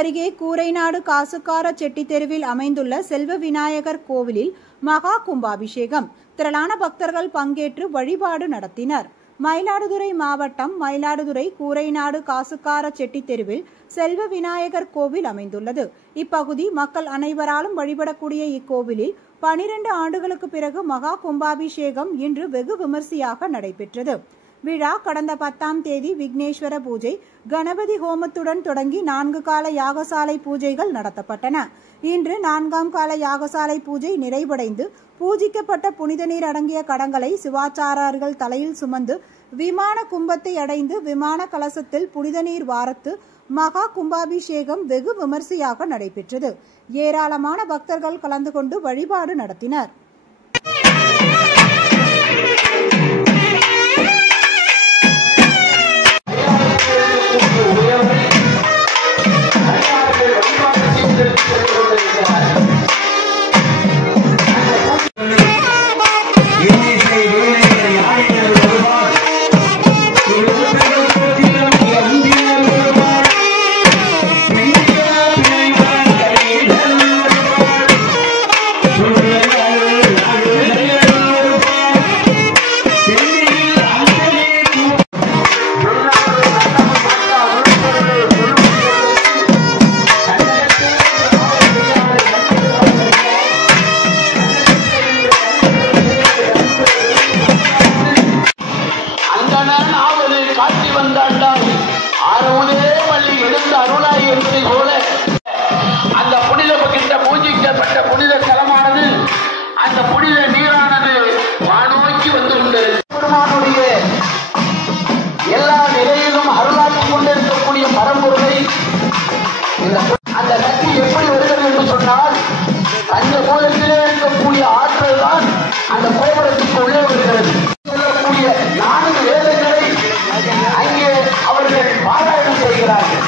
அருகே கூரைநாடு காசுக்கார செட்டி தெருவில் அமைந்துள்ள செல்வ விநாயகர் கோவிலில் மகா கும்பாபிஷேகம். திரளான பக்தர்கள் பங்கேற்று வழிபாடு நடத்தினர். மயிலாடுதுறை மாவட்டம் மயிலாடுதுறை கூரைநாடு காசுக்கார செட்டி தெருவில் செல்வ விநாயகர் கோவில் அமைந்துள்ளது. இப்பகுதி மக்கள் அனைவராலும் வழிபடக்கூடிய இக்கோவிலில் 12 ஆண்டுகளுக்கு பிறகு மகா கும்பாபிஷேகம் இன்று வெகு விமர்சையாக நடைபெற்றது. விழா கடந்த 10ஆம் தேதி விக்னேஸ்வர பூஜை, கணபதி ஹோமத்துடன் தொடங்கி 4 கால யாகசாலை பூஜைகள் நடத்தப்பட்டன. இன்று 4ஆம் கால யாகசாலை பூஜை நிறைவடைந்து பூஜிக்கப்பட்ட புனித நீர் அடங்கிய கடங்களை சிவாச்சாரர்கள் தலையில் சுமந்து விமான கும்பத்தை அடைந்து விமான கலசத்தில் புனித நீர் வார்த்து மகா கும்பாபிஷேகம் வெகு விமர்சையாக நடைபெற்றது. ஏராளமான பக்தர்கள் கலந்து கொண்டு வழிபாடு நடத்தினர். அந்த புனிதப்பட்ட பூஜிக்கப்பட்ட புனித தலமானது அந்த புனித நீரானது வானோக்கி வந்துள்ளது. பெருமானுடைய எல்லா நிலையிலும் அருளாக்கி கொண்டிருக்கக்கூடிய பரம்பொருளை அந்த சக்தி எப்படி வருகிறது என்று சொன்னால் அந்த கோலத்திலே இருக்கக்கூடிய ஆற்றல் தான் அந்த கோபுரத்துக்கு உள்ளே வருகிறது. சொல்லக்கூடிய 4 வேதங்களை அங்கே அவர்கள் பாராயணம் செய்கிறார்கள்.